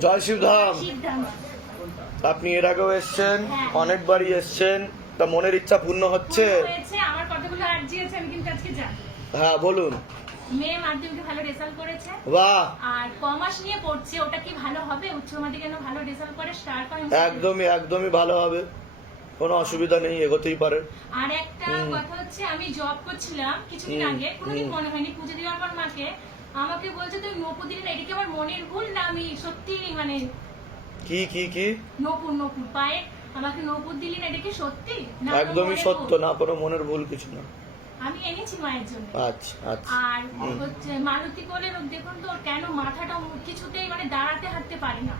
জয় শিবধাম। আপনি এর আগেও এসছেন অনেকবারই এসছেন তা মনের ইচ্ছা পূর্ণ হচ্ছে? হ্যাঁ বলুন। মেয়ে মাধ্যমিকে ভালো রেজাল্ট করেছে। বাহ! আর কমার্স নিয়ে পড়ছে ওটা কি ভালো হবে? উচ্চ মাধ্যমিকে ভালো রেজাল্ট করে স্টার একদমই একদমই ভালো হবে। কোনো অসুবিধা নেই এগোতেই পারে। আর একটা কথা হচ্ছে আমি জব করছিলাম কিছুদিন আগে কোনোদিন। মনে হয়নি পুজো দেওয়ার পর মাকে। আমাকে বলছে তুমি নপুর দিলে না এটা কি আমার মনের ভুল না আমি সত্যি মানে কি কি কি? নপুর নপুর পায়ে আমাকে নপুর দিলি না এটা কি সত্যি? না একদমই সত্য না কোনো মনের ভুল কিছু না। আমি এনেছি মায়ের জন্য। আচ্ছা আচ্ছা। আর হচ্ছে মালতী কোলে দেখুন তো কেন মাথাটা কিছুতেই মানে দাঁড়াতে হাঁটতে পারে না।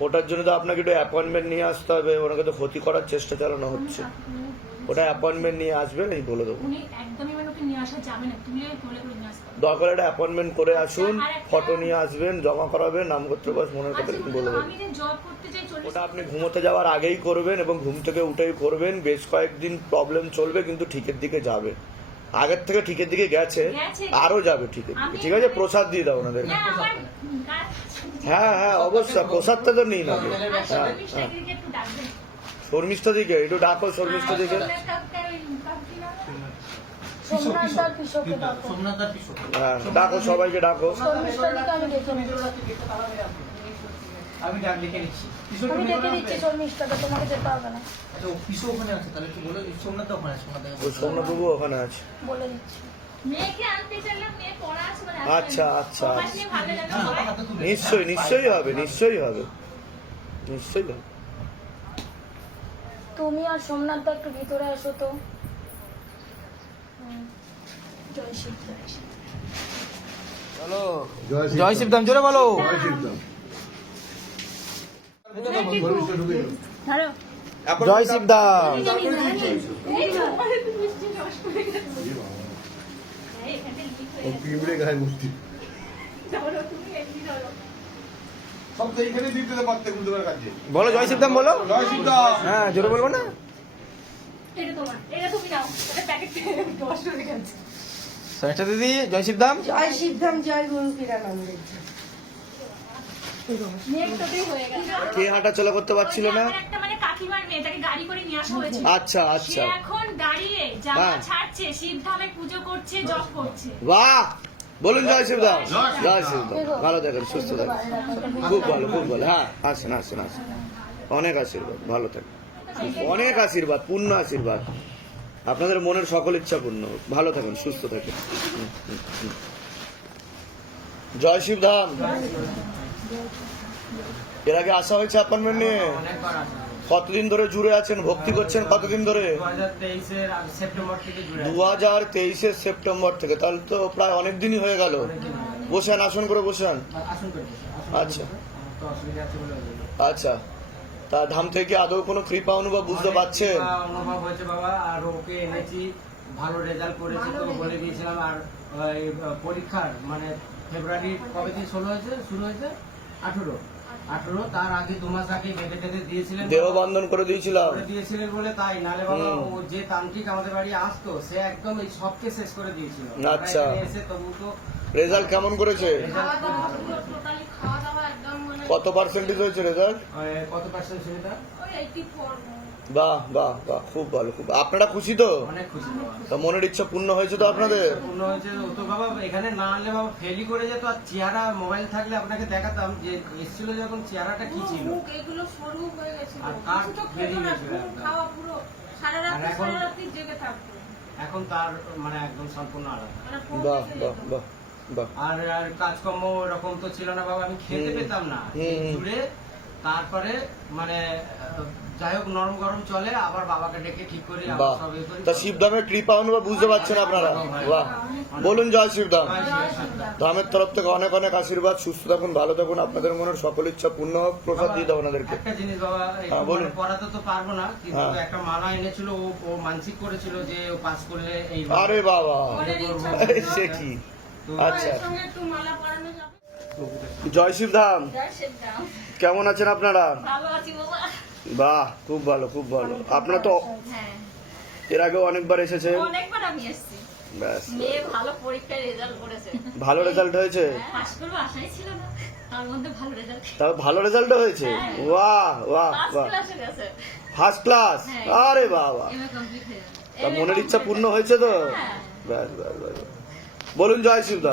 ওটার জন্য তো আপনাকে একটু অ্যাপয়েন্টমেন্ট নিয়ে আসতে হবে ওনাকে তো ক্ষতি করার চেষ্টা চালানো হচ্ছে। ওটা অ্যাপয়েন্টমেন্ট নিয়ে আসবেন এই বলে দেবো। উনি একদমই না কোলে করে। দরকার একটা অ্যাপয়েন্টমেন্ট করে আসুন ফটো নিয়ে আসবেন জমা করাবেন নামগোত্র বাস মনের কথা আচ্ছা, বলে দেবেন। আমি যে জব করতে চাই ওটা আপনি ঘুমোতে যাওয়ার আগেই করবেন এবং ঘুম থেকে উঠেই করবেন। বেশ কয়েকদিন প্রবলেম চলবে কিন্তু ঠিকের দিকে যাবে। আগের থেকে ঠিকের দিকে গেছে গেছে। আরও যাবে ঠিকের দিকে। ঠিক আছে প্রসাদ দিয়ে দাও ওনাদের না, আমার কাজ- হ্যাঁ হ্যাঁ অবশ্যই প্রসাদটা তো আগে। আর হ্যাঁ হ্যাঁ। শর্মিষ্ঠা দিকে একটু ডাকো শর্মিষ্ঠা দিকে সোমনাথ কাকুকে ওই কাকুকে না? সোমনাথ আর কৃষককে ডাকো। হ্যাঁ ডাকো। সবাইকে ডাকো। আমি ডেকে ডাক লিখে নিচ্ছি। আমি তুমি ডেকে দিচ্ছি না? তোমাকে যেতে হবে না। আচ্ছা ওখানে আছে তাহলে একটু বলে সোমনাথ ওখানে আছে সোমনাথ ওই ওখানে আছে। বলে দিচ্ছি। মেয়েকে আনতে চাইলাম, মেয়ে পড়া আছে বলে আসবে আচ্ছা। আচ্ছা। নিশ্চয়ই নিশ্চয়ই হবে নিশ্চয়ই হবে। নিশ্চয়ই হবে। তুমি আর সোমনাথ দা একটু ভিতরে আসো তো। জয় শিব জয় বলো। জয় জয় শিবধাম। জোরে বলো জয় কাছে। বলো জয় শিবধাম বলো। হ্যাঁ জোরে বলব না? এটা তোমার, এটা তুমি নাও। এটা প্যাকেট থেকে রস গেছে। সরিতা দিদি জয় শিবধাম জয় সিদ্ধাম জয় গুরু হয়ে গেছে। কে হাঁটা চলা করতে পারছিল না? মানে কাকিমার মেয়ে, গাড়ি করে নিয়ে আসা হয়েছিল। আচ্ছা আচ্ছা। এখন দাঁড়িয়ে জামা হ্যাঁ। ছাড়ছে শিবধামে পুজো করছে জপ করছে। বাহ! বলুন জয় শিবদাম। জয় শিবদাম। ভালো থাকেন সুস্থ থাকেন। খুব ভালো খুব ভালো। হ্যাঁ আসেন আসেন আসেন। অনেক আশীর্বাদ। ভালো থাকেন। অনেক আশীর্বাদ, পূর্ণ আশীর্বাদ। আপনাদের মনের সকল ইচ্ছা পূর্ণ ভালো থাকেন, সুস্থ থাকেন। জয় শিবধাম। এর আগে আসা হয়েছে অ্যাপয়েন্টমেন্ট নিয়ে। কতদিন ধরে জুড়ে আছেন, ভক্তি করছেন কতদিন ধরে? দু হাজার তেইশের সেপ্টেম্বর থেকে। তাহলে তো প্রায় অনেক দিনই হয়ে গেল। বসেন, আসন করে বসেন। আচ্ছা। আচ্ছা। তা ধাম থেকে আদৌ কোনো কৃপা অনুভব বুঝতে পারছেন অনুভব হয়েছে বাবা আর ওকে এনেছি ভালো রেজাল্ট করেছে তো বলে দিয়েছিলাম আর পরীক্ষার মানে ফেব্রুয়ারি কবে থেকে শুরু হয়েছে? শুরু হয়েছে আঠেরো। আঠেরো তার আগে দু মাস আগে বেঁধে টেঁধে দিয়েছিলেন দেহ বন্ধন করে দিয়েছিলাম। করে দিয়েছিলেন বলে তাই নালে বাবা ও যে তান্ত্রিক আমাদের বাড়ি আসতো সে একদম এই সবকে শেষ করে দিয়েছিল। আচ্ছা। এসে তবু তো রেজাল্ট কেমন করেছে? রেজাল্ট ভালো কত পার্সেন্টেজ হয়েছে রেজাল্ট কত পার্সেন্ট বাহ বাহ বাহ খুব ভালো খুব আপনারা খুশি তো? অনেক খুশি তা মনের ইচ্ছা পূর্ণ হয়েছে তো আপনাদের? পূর্ণ হয়েছে। ও তো বাবা এখানে না আনলে বাবা ফেলি করে যেত আর চেহারা মোবাইল থাকলে আপনাকে দেখাতাম যে এসেছিল যখন চেহারাটা কি ছিল। এগুলো সরু হয়ে গেছিল। আর গেছিল। খাওয়া পুরো সারা রাত এখন- সারা রাত্রি জেগে থাকতো। এখন তার মানে একদম সম্পূর্ণ আলাদা। মানে বাহ। বাহ বাহ। আর আর কাজকর্ম ওরকম তো ছিল না বাবা আমি খেতে পেতাম না। জুড়ে তারপরে মানে যাই হোক নরম গরম চলে আবার বাবাকে ডেকে ঠিক করি তা শিবধামের কৃপা অনুভব বুঝতে পারছেন আপনারা? বাহ। বলুন জয় শিবধাম। ধামের তরফ থেকে অনেক অনেক আশীর্বাদ। সুস্থ থাকুন ভালো থাকুন। আপনাদের মনের সকল ইচ্ছা পূর্ণ হোক। প্রসাদ দিয়ে দাও ওনাদেরকে। একটা জিনিস বাবা হ্যাঁ, বলুন। মানে পড়াতে তো পারব না কিন্তু হ্যাঁ। একটা মালা এনেছিল ও ও মানসিক করেছিল যে ও পাস করলে এই আরে বাবা। সে কি? আচ্ছা। এর সঙ্গে একটু মালা পরানো যাবে জয় শিবধাম। জয় কেমন আছেন আপনারা? ভালো বাহ খুব ভালো খুব ভালো। আপনারা তো হ্যাঁ। এর আগেও অনেকবার এসেছেন অনেকবার আমি এসেছি। ব্যাস। ভালো রেজাল্ট করেছে। ভালো রেজাল্ট হয়েছে? পাস করবে আশাই ছিল না। তার ভালো রেজাল্ট তবে ভালো রেজাল্ট হয়েছে? বাহ বাহ ফার্স্ট বাহ। ফার্স্ট ক্লাস হ্যাঁ। আরে হয়ে যাবে। তা মনের ইচ্ছা পূর্ণ হয়েছে তো? হ্যাঁ। ব্যাস ব্যাস ব্যাস। বলুন জয় শিবদা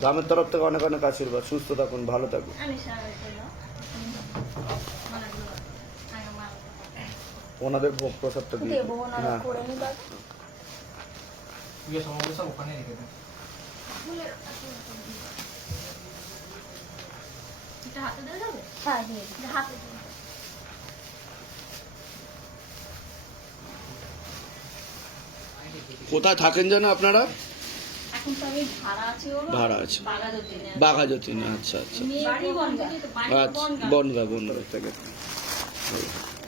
গ্রামের তরফ থেকে অনেক অনেক আশীর্বাদ। সুস্থ থাকুন ভালো থাকুন। ওনাদের ভোগ প্রসাদটা দিয়ে হ্যাঁ। করে নিবা। সমাবেশ সব ওখানে রেখে দেন। হাতে দেওয়া যাবে? হ্যাঁ হাতে কোথায় থাকেন যেন আপনারা? ভাড়া আছি বাগাজতিনে বাঘাযতীনে আচ্ছা আচ্ছা। আচ্ছা বনগা। বনগা থেকে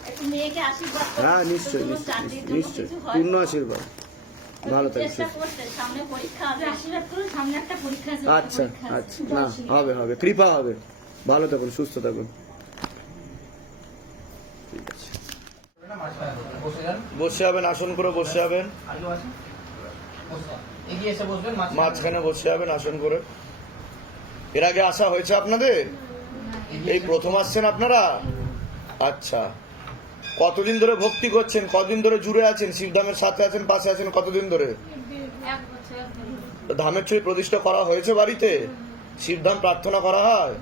একটু মেয়েকে আশীর্বাদ করুন। হ্যাঁ নিশ্চয়ই নিশ্চয়ই নিশ্চয়ই। পূর্ণ আশীর্বাদ। ভালো থাকুন চেষ্টা করছে সামনে পরীক্ষা আছে আশীর্বাদ করুন সামনে একটা পরীক্ষা আছে আচ্ছা আচ্ছা। না হবে হবে। কৃপা হবে। ভালো থাকুন সুস্থ থাকুন। ঠিক আছে। বসে যান। বসে যাবেন আসন করে বসে যাবেন। মাঝখানে বসে যাবেন আসন করে। এর আগে আসা হয়েছে আপনাদের? এই প্রথম আসছেন আপনারা? আচ্ছা। কতদিন ধরে ভক্তি করছেন? কতদিন ধরে জুড়ে আছেন? শিবধামের সাথে আছেন পাশে আছেন কতদিন ধরে? ধামের ছবি প্রতিষ্ঠা করা হয়েছে বাড়িতে? শিবধাম প্রার্থনা করা হয়?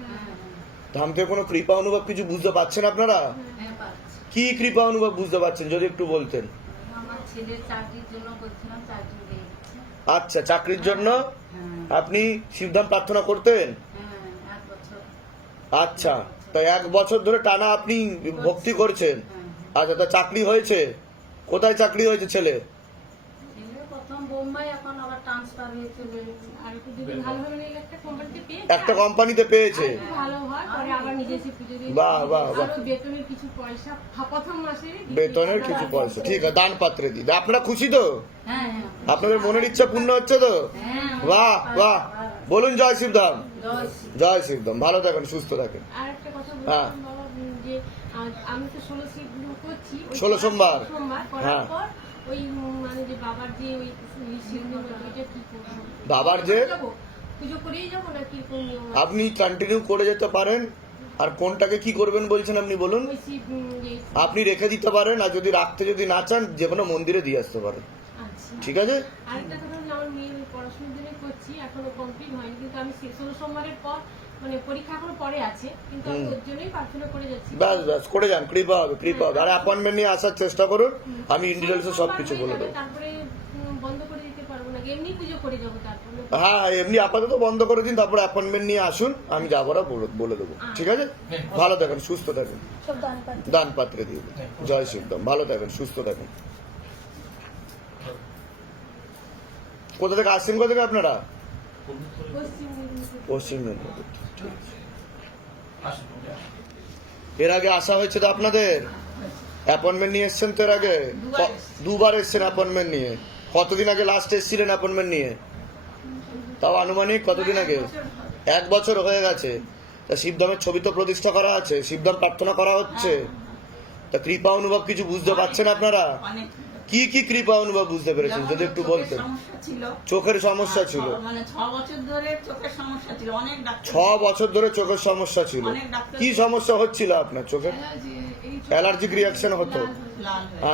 ধাম থেকে কোনো কৃপা অনুভব কিছু বুঝতে পারছেন আপনারা? হ্যাঁ কি কৃপা অনুভব বুঝতে পারছেন যদি একটু বলতেন? আমার ছেলের চাকরির জন্য করছিলাম চাকরি আচ্ছা চাকরির জন্য হ্যাঁ। আপনি শিবধাম প্রার্থনা করতেন? হ্যাঁ আচ্ছা তো এক বছর ধরে টানা আপনি ভক্তি করছেন। হ্যাঁ। আচ্ছা তা চাকরি হয়েছে? কোথায় চাকরি হয়েছে ছেলে প্রথম বোম্বাই এখন ট্রান্সফার হয়েছে আর একটু যদি ভালো হবে একটা কোম্পানিতে পেয়ে একটা কোম্পানিতে পেয়েছে। ভালো হয় পরে আবার নিজের পুজো দিয়ে বাহ বাহ বাহ। বেতনের কিছু পয়সা প্রথম মাসে বেতনের কিছু পয়সা ঠিক আছে দান পাত্রে দিই আপনারা খুশি তো? হ্যাঁ হ্যাঁ। আপনাদের মনের ইচ্ছা পূর্ণ হচ্ছে তো? হ্যাঁ বাহ বাহ। বলুন জয় শিবধাম। জয় শিবধাম। ভালো থাকেন সুস্থ থাকেন। আর একটা কথা হ্যাঁ। আমি তো ষোলো শিব করছি ষোলো সোমবার। সোমবার হ্যাঁ। করার পর ওই মানে যে বাবার যে ওই ওইটা কি করব? বাবার যে? পুজো করেই যাব না কি কোন নিয়ম আছে? আপনি কন্টিনিউ করে যেতে পারেন। আর কোনটাকে কি করবেন বলছেন আপনি বলুন। আপনি রেখে দিতে পারেন আর যদি রাখতে যদি না চান যে কোনো মন্দিরে দিয়ে আসতে পারেন। আচ্ছা। ঠিক আছে? আরেকটা কথা আমার ওই পড়াশোনার জন্য করছি এখনও কমপ্লিট হয়নি কিন্তু আমি ষোলো সোমবারের পর মানে পরীক্ষা পরে আছে কিন্তু আমি ওর জন্যই প্রার্থনা করে যাচ্ছি। ব্যাস ব্যাস করে যান কৃপা হবে কৃপা হবে। আর অ্যাপয়েন্টমেন্ট নিয়ে আসার চেষ্টা করুন আমি সব কিছু বলে দেবো। তারপরে বন্ধ করে দিতে পারব না। এমনি পুজো করে যাব তারপরে। হ্যাঁ এমনি আপাতত বন্ধ করে দিন তারপর অ্যাপয়েন্টমেন্ট নিয়ে আসুন আমি যাব বলে- বলে দেবো। ঠিক আছে? ভালো থাকেন সুস্থ থাকেন। দান পাত্রে। দিয়ে দিন। জয় শিবদম ভালো থাকেন সুস্থ থাকেন। কোথা থেকে আসছেন কোথা থেকে আপনারা? পশ্চিম মেদিনীপুর ঠিক আছে। এর আগে আসা হয়েছে তো আপনাদের? অ্যাপয়েন্টমেন্ট নিয়ে এসছেন তো এর আগে? দুবার এসছেন অ্যাপয়েন্টমেন্ট নিয়ে? কতদিন আগে লাস্ট এসেছিলেন অ্যাপয়েন্টমেন্ট নিয়ে? তাও আনুমানিক কতদিন আগে? এক বছর হয়ে গেছে। তা শিবধামের ছবি তো প্রতিষ্ঠা করা আছে শিবধাম প্রার্থনা করা হচ্ছে। তা কৃপা অনুভব কিছু বুঝতে পারছেন আপনারা? কি কি কৃপা অনুভব বুঝতে পেরেছেন? যদি একটু বলতেন। চোখের সমস্যা ছিল মানে ছ বছর ধরে চোখের সমস্যা ছিল অনেক ডাক্তার ছ বছর ধরে চোখের সমস্যা ছিল। কি সমস্যা হচ্ছিল আপনার চোখের অ্যালার্জিক রিয়াকশন হতো।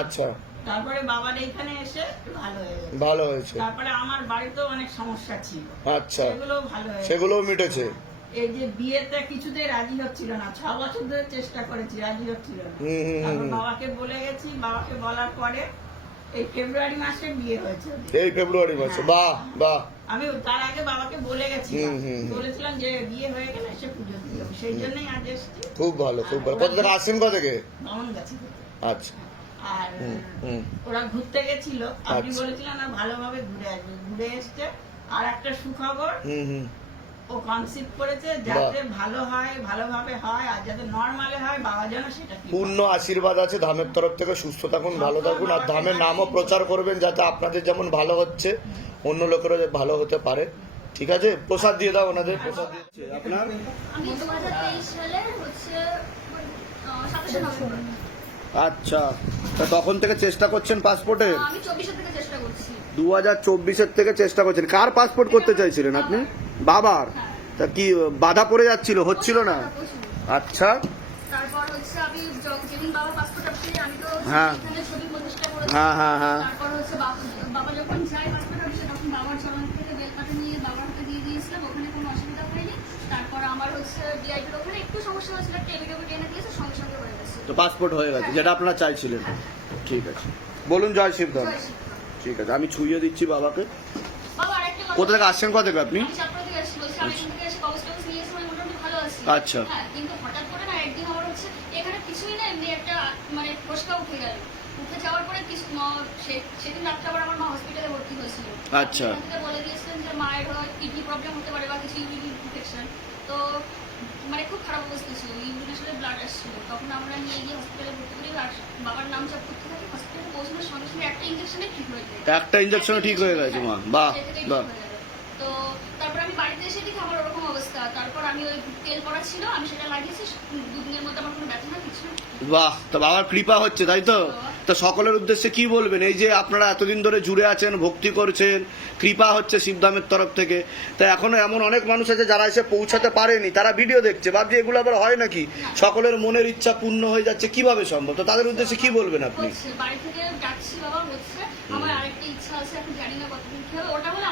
আচ্ছা। তারপরে বাবার এইখানে এসে ভালো হয়ে ভালো হয়েছে। তারপরে আমার বাড়িতেও অনেক সমস্যা ছিল। আচ্ছা। সেগুলো ভালো হয়ে সেগুলোও মিটেছে। এই যে বিয়েতে কিছুতেই রাজি হচ্ছিল না ছ বছর ধরে চেষ্টা করেছি রাজি হচ্ছিল না। বাবাকে বলে গেছি বাবাকে বলার পরে এই ফেব্রুয়ারি মাসে বিয়ে হয়েছে এই ফেব্রুয়ারি মাসে বাহ বাহ। আমি তার আগে বাবাকে বলে হুম। বলেছিলাম যে বিয়ে হয়ে গেলে এসে পুজো দিও সেই জন্যই আজ এসছি। খুব ভালো খুব ভালো। কত থেকে আসছেন কত থেকে? বামন গাছি আচ্ছা। আর। ওরা ঘুরতে গেছিল। আপনি আচ্ছা। বলেছিলেন না ভালোভাবে ঘুরে আসবে। ঘুরে এসছে। আর একটা সুখবর হুম হুম। ও কনসিভ করেছে যাতে ভালো হয় ভালোভাবে হয় আর যাতে নর্মালে হয় বাবা যেন সেটা পূর্ণ আশীর্বাদ আছে ধামের তরফ থেকে সুস্থ থাকুন ভালো থাকুন আর ধামের নামও প্রচার করবেন যাতে আপনাদের যেমন ভালো হচ্ছে অন্য লোকেরও ভালো হতে পারে। ঠিক আছে? প্রসাদ দিয়ে দাও ওনাদের প্রসাদ দিয়ে আপনার? আমি দু হাজার তেইশ সালে হচ্ছে সাতাশে নভেম্বর। আচ্ছা তা তখন থেকে চেষ্টা করছেন পাসপোর্টে? আমি চব্বিশে থেকে চেষ্টা করছি। দু হাজার চব্বিশের থেকে চেষ্টা করছেন। কার পাসপোর্ট করতে চাইছিলেন আপনি? বাবার? তা কি বাধা পড়ে যাচ্ছিল? হচ্ছিল না? আচ্ছা। তারপর হচ্ছে আমি যেদিন বাবা পাসপোর্ট অফিসে আমি তো হ্যাঁ। ছবি প্রতিষ্ঠা করেছি। হ্যাঁ হ্যাঁ হ্যাঁ। তারপর হচ্ছে বাবা- বাবা যখন যায় পাসপোর্ট অফিসে তখন বাবার চালান থেকে বেল কাটা নিয়ে বাবার হাতে দিয়ে দিয়েছিলাম। ওখানে কোনো অসুবিধা হয়নি। তারপর আমার হচ্ছে ডিআইটির ওখানে একটু সমস্যা হয়েছিল। টেলিগ্রামে টেনে দিয়েছে সঙ্গে সঙ্গে হয়ে গেছে। তো পাসপোর্ট হয়ে গেছে যেটা আপনারা চাইছিলেন। ঠিক আছে। বলুন জয় শিবধাম জয় ঠিক আছে আমি ছুঁয়ে দিচ্ছি বাবাকে। কোথা। থেকে আসছেন কোথা থেকে আপনি? আচ্ছা। হ্যাঁ কিন্তু হঠাৎ করে না একদিন আমার হচ্ছে এখানে কিছুই না এমনি একটা মানে ফসকা উঠে গেল। উঠে যাওয়ার পরে কিছু সেদিন রাত্রে আবার আমার মা হসপিটালে ভর্তি হয়েছিল। আচ্ছা। বলে দিয়েছিলেন যে মায়ের কিডনি প্রবলেম হতে পারে বা কিছু ইউরিন ইনফেকশন তো মানে খুব খারাপ অবস্থা ছিল ব্লাড আসছিল। তখন আমরা নিয়ে গিয়ে হসপিটালে ভর্তি করি আর বাবার নাম চাপ করতে থাকি হসপিটালে পৌঁছানোর সঙ্গে সঙ্গে একটা ইঞ্জেকশনে ঠিক হয়ে যায়। একটা ইঞ্জেকশনে ঠিক হয়ে গেছে মা। বাহ বাহ। গেল। তো তারপর আমি বাড়িতে এসে দেখি আমার ওরকম অবস্থা। তারপর আমি ওই তেল পড়া ছিল আমি সেটা লাগিয়েছি দুদিনের মধ্যে আমার কোনো ব্যথা না কিছু বাহ তো বাবার কৃপা হচ্ছে তাই তো? তো সকলের উদ্দেশ্যে কি বলবেন? এই যে আপনারা এতদিন ধরে জুড়ে আছেন ভক্তি করছেন কৃপা হচ্ছে শিবধামের তরফ থেকে। তা এখনও এমন অনেক মানুষ আছে যারা এসে পৌঁছাতে পারেনি তারা ভিডিও দেখছে। ভাবছে এগুলো আবার হয় নাকি? সকলের মনের ইচ্ছা পূর্ণ হয়ে যাচ্ছে কীভাবে সম্ভব? তো তাদের উদ্দেশ্যে কি বলবেন আপনি? বাড়ি থেকে ডাকছি বাবা হচ্ছে। আমার আরেকটা ইচ্ছা আছে এখন জানি না কতদিন হবে ওটা হলে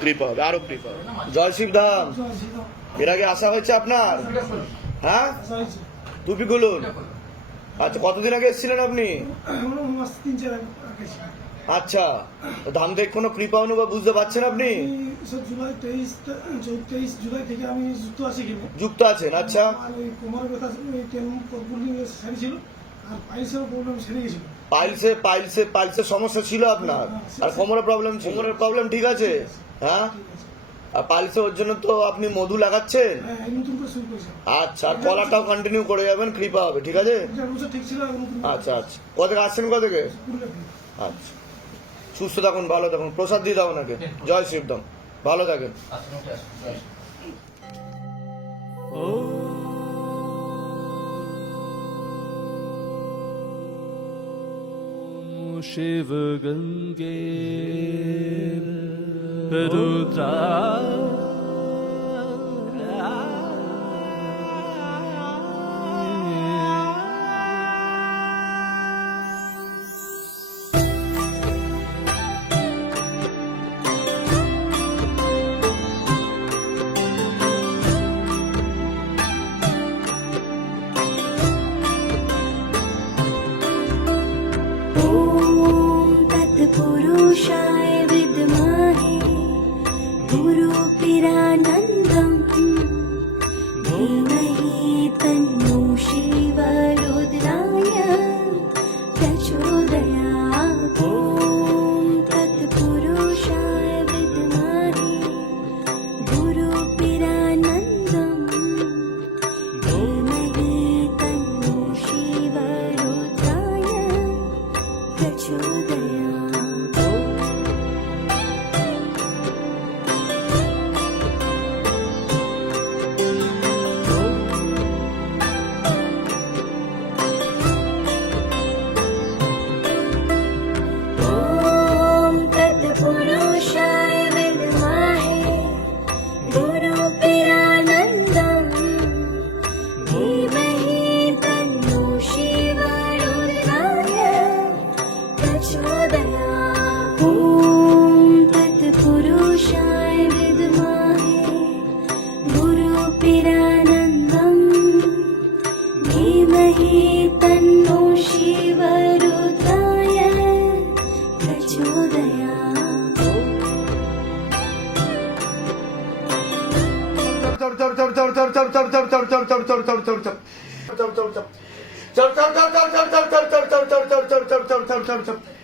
কৃপা হবে আরও কৃপা হবে জয় শিবধাম এর আগে আসা হয়েছে আপনার? হ্যাঁ? টুপি খুলুন আচ্ছা কতদিন আগে এসেছিলেন আপনি? আচ্ছা ধাম দেখ কোনো কৃপা অনুভব বুঝতে পারছেন আপনি? যুক্ত আছেন আচ্ছা। পাইলসে পাইলসে পাইলসের সমস্যা ছিল আপনার। আর কোমরের প্রবলেম কোমরের প্রবলেম ঠিক আছে? হ্যাঁ? আর পালসে ওর জন্য তো আপনি মধু লাগাচ্ছেন? আচ্ছা আর কলাটাও কন্টিনিউ করে যাবেন কৃপা হবে ঠিক আছে? আচ্ছা আচ্ছা। ক থেকে? আসছেন কোথেকে আচ্ছা। সুস্থ থাকুন ভালো থাকুন। প্রসাদ দিয়ে দাও ওনাকে। জয় শিবদম। ভালো থাকেন। ও しぶ群げべどだ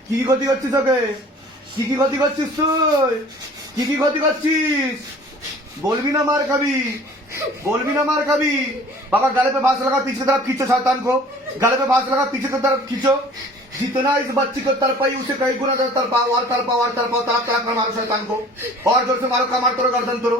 কি ক্ষতি করছিস ওকে কি কি ক্ষতি করছিস তুই কি কি ক্ষতি করছিস বলবি না मार कभी बोलबी ना मार कभी बाबा गले पे बांस लगा पीछे की तरफ खींचो शैतान को गले पे बांस लगा पीछे की तरफ खींचो जितना इस बच्ची को तरपाई उसे कई गुना ज्यादा तरपाओ और तरपाओ और तरपाओ तड़प तड़प कर मारो शैतान को और जोर से मारो कमार करो गर्दन तोड़ो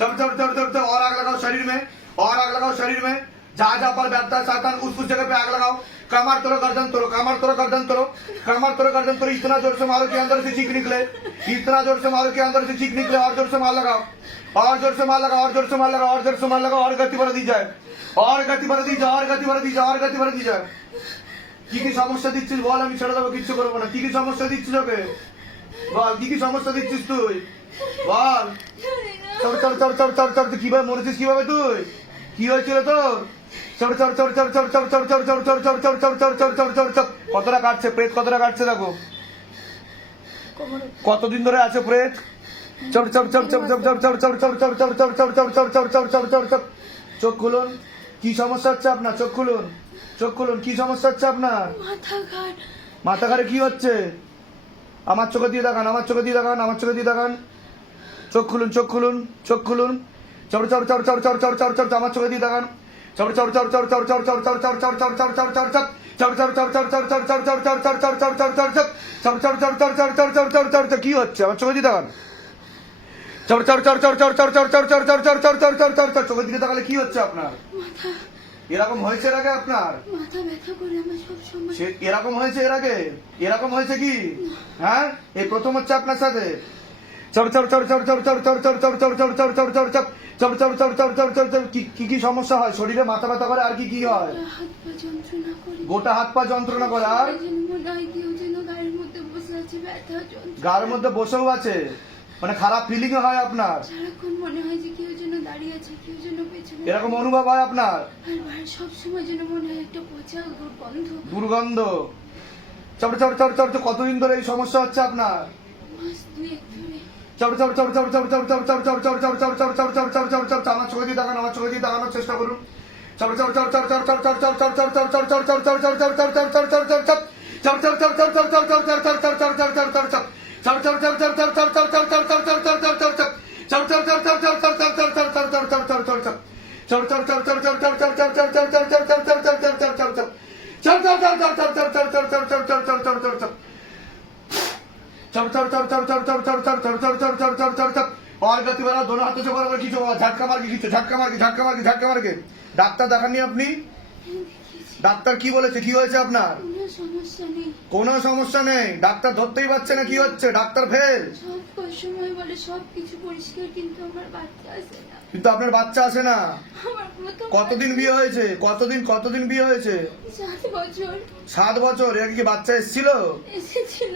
जब जब जब जब और आग लगाओ शरीर में और आग लगाओ शरीर में। जहाँ जहाँ पर बैठता है सातान उस उस जगह पे आग लगाओ। कमर तोड़ो गर्दन तोड़ो कमर तोड़ो गर्दन तोड़ो कमर तोड़ो गर्दन तोड़ो इतना ज़ोर से मारो कि अंदर से चीख निकले। इतना ज़ोर से मारो कि अंदर से चीख निकले और ज़ोर से मार लगाओ और ज़ोर से मार लगाओ और ज़ोर से मार लगाओ और ज़ोर से मार लगाओ और गति बढ़ दी जाए और গতি বাড়া দিয়ে যাওয়ার গতি বাড়া দিয়ে যাওয়ার গতি বাড়া দিয়ে যা কি কি সমস্যা দিচ্ছিস বল আমি ছেড়ে দেবো কিচ্ছু করবো না কি কি সমস্যা দিচ্ছিস ওকে বল কি কি সমস্যা দিচ্ছিস তুই বল চড় চড় চড় চড় চড় চড় তুই কীভাবে মরেছিস কীভাবে তুই কি হয়েছিল তোর চড় চড় চড় চড় চড় চড় চড় চড় চড় চড় চড় চড় চড় চড় চড় চড় চড় কতটা কাটছে প্রেত কতটা কাটছে দেখো কতদিন ধরে আছে প্রেত চড় চড় চড় চড় চড় চড় চড় চড় চড় চড় চড় চড় চড় চড় চড় চড় চড় চড় চড় চোখ খুলুন কি সমস্যা হচ্ছে আপনার চোখ খুলুন চোখ খুলুন কি সমস্যা হচ্ছে আপনার মাথা ঘাড়ে কি হচ্ছে আমার চোখে দিয়ে দেখান আমার চোখে দিয়ে দেখান আমার চোখে দিয়ে দেখান চোখ খুলুন চোখ খুলুন চোখ খুলুন চড় চড় চর চর চর চর চর চড় আমার চোখে দিয়ে দেখান চড় চড় চড় চড় চড় চড় চড় চর চর চর চর চর চর চর কি হচ্ছে আমার চোখে দিয়ে দেখান চোখের দিকে তাকালে কি হচ্ছে আপনার এরকম হয়েছে এর আগে আপনার এরকম হয়েছে এর আগে এরকম হয়েছে কি হ্যাঁ এই প্রথম হচ্ছে আপনার সাথে চপ চপ চপ চপ চপ চপ কি কি সমস্যা হয় শরীরে মাথা ব্যথা করে আর কি কি হয় গোটা হাত পা যন্ত্রণা করে আর গায়ের মধ্যে বসেও আছে মানে খারাপ ফিলিং হয় আপনার এরকম অনুভব হয় আপনার দুর্গন্ধ চট চট চট চট কতদিন ধরে এই সমস্যা হচ্ছে আপনার চাপড়ে চাপড়ে চাপড়ে চাপড়ে চাপড়ে চাপড়ে চাপড়ে চাপড়ে চাপড়ে চাপড়ে চাপড়ে চাপড়ে চাপড়ে চাপড়ে চাপড়ে চাপড়ে আমার চোখে দিয়ে দেখান আমার চোখে দিয়ে দেখানোর চেষ্টা করুন চাপড়ে চাপড়ে চাপড়ে চাপড়ে চাপড়ে চাপড়ে চাপড়ে চাপড়ে চাপড়ে চাপড়ে চাপড়ে চাপড়ে চাপড়ে চাপড়ে চাপড়ে চাপড়ে চাপড়ে চাপড়ে চাপড়ে Thank you. चढ़ चढ़ चढ़ चढ़ चढ़ चढ़ चढ़ चढ़ चढ़ चढ़ चढ़ चढ़ चढ़ चढ़ चढ़ और गति वाला दोनों हाथों से बराबर खींचो बाबा झटका मार के खींचो झटका मार के झटका मार के झटका मार के ডাক্তার দেখাননি আপনি ডাক্তার কি বলেছে কি হয়েছে আপনার কোনো সমস্যা নেই কোনো সমস্যা নেই ডাক্তার ধরতেই পারছে না কি হচ্ছে ডাক্তার ফেল সব সময় বলে সব কিছু পরিষ্কার কিন্তু আমার বাচ্চা আসে না কিন্তু আপনার বাচ্চা আসে না আমার প্রথম কতদিন বিয়ে হয়েছে কতদিন কতদিন বিয়ে হয়েছে সাত বছর সাত বছর এর কি বাচ্চা এসেছিল এসেছিল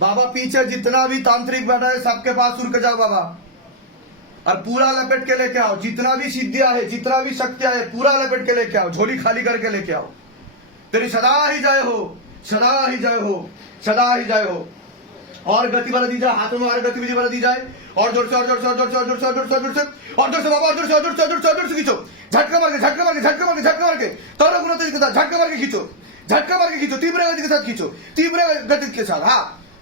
बाबा पीछे जितना भी तांत्रिक बैठा है सबके पास के जाओ बाबा और पूरा लपेट के लेके आओ जितना भी सिद्धियाँ है जितना भी शक्तियाँ है पूरा लपेट के लेके आओ झोली खाली करके लेके आओ तेरी सदा ही जय हो सदा ही जय हो सदा ही जय हो और गति वाला दी जाए हाथों में और गतिविधि वाला दी जाए और ज़ोर से और ज़ोर से और ज़ोर से और ज़ोर से और ज़ोर से और ज़ोर से और ज़ोर से बाबा ज़ोर से और ज़ोर से और ज़ोर से और ज़ोर से खींचो झटका मार के झटका मार के झटका मार के झटका मार के गुना तेज के साथ झटका मार के खींचो झटका मार के खींचो तीव्र गति के साथ खींचो तीव्र गति के साथ हाँ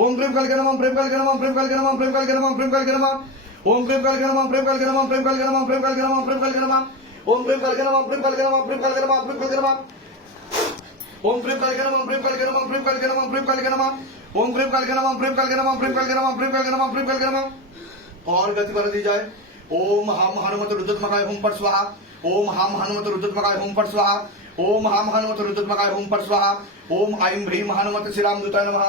ఓం ప్రేమ కలిగిన మాం ప్రేమ కలిగిన మాం ప్రేమ కలిగిన మాం ప్రేమ కలిగిన మాం ప్రేమ కలిగిన మాం ఓం ప్రేమ కలిగిన మాం ప్రేమ కలిగిన మాం ప్రేమ కలిగిన మాం ప్రేమ కలిగిన మాం ప్రేమ కలిగిన మాం ఓం ప్రేమ కలిగిన మాం ప్రేమ కలిగిన మాం ప్రేమ కలిగిన మాం ప్రేమ కలిగిన మాం ఓం ప్రేమ కలిగిన మాం ప్రేమ కలిగిన మాం ప్రేమ కలిగిన మాం ప్రేమ కలిగిన మాం ఓం ప్రేమ కలిగిన మాం ప్రేమ కలిగిన మాం ప్రేమ కలిగిన మాం ప్రేమ కలిగిన మాం ప్రేమ కలిగిన మాం और गति कर दी जाए ओम हम हनुमत रुद्रमकाय हुम पर स्वाहा ओम हम हनुमत रुद्रमकाय हुम पर स्वाहा ओम हम हनुमत रुद्रमकाय हुम पर स्वाहा ओम ऐं भ्रीं महानुमते श्रीराम दूताय नमः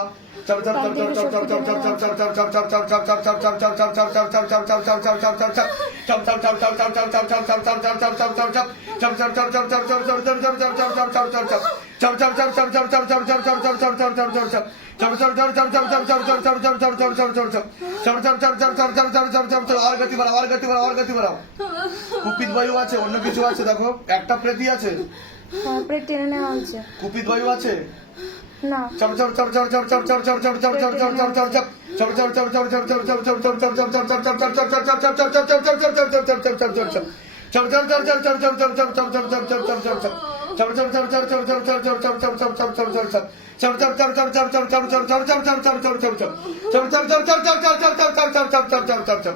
चर चर चल चल चल चल चल चल चल चल चल चल चल चल चल चल चल चल चल चर चल चल चल चर चर चर चर আর গতি বাড়াও আর গতি বাড়াও আর গতি বাড়াও কুপিত বায়ু আছে অন্য কিছু আছে দেখো একটা প্রেতি আছে তারপরে টেনে নেওয়া হয়েছে কুপি দইও আছে না চাপ চাপ চাপ চাপ চাপ চাপ চাপ চাপ চাপ চাপ চাপ চাপ চাপ চাপ চাপ চাপ চাপ চাপ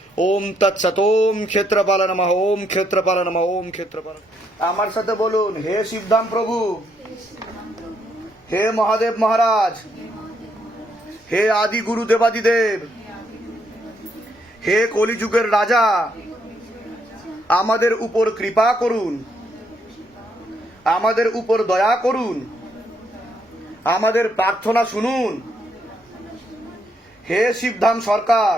ওম তৎসৎ ওম ক্ষেত্রপাল নমঃ, ওম ক্ষেত্রপাল নমঃ, ওম ক্ষেত্রপাল আমার সাথে বলুন, হে শিবধাম প্রভু, হে মহাদেব মহারাজ, হে আদি গুরু দেবাদিদেব, হে কলিযুগের রাজা, আমাদের উপর কৃপা করুন, আমাদের উপর দয়া করুন, আমাদের প্রার্থনা শুনুন। হে শিবধাম সরকার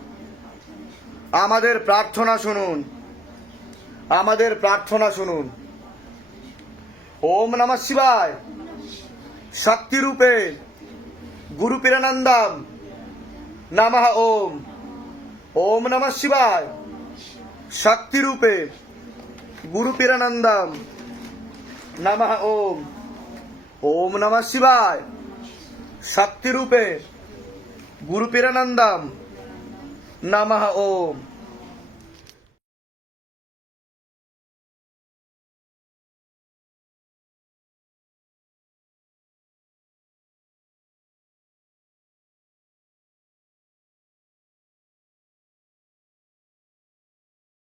আমাদের প্রার্থনা শুনুন। আমাদের প্রার্থনা শুনুন। ওম নমঃ শিবায়। শক্তিরূপে গুরু পীরানন্দম নমঃ ওম। ওম নমঃ শিবায়। শক্তিরূপে গুরু পীরানন্দম নমঃ ওম। ওম নমঃ শিবায়। শক্তিরূপে গুরু পীরানন্দম নমঃ ওম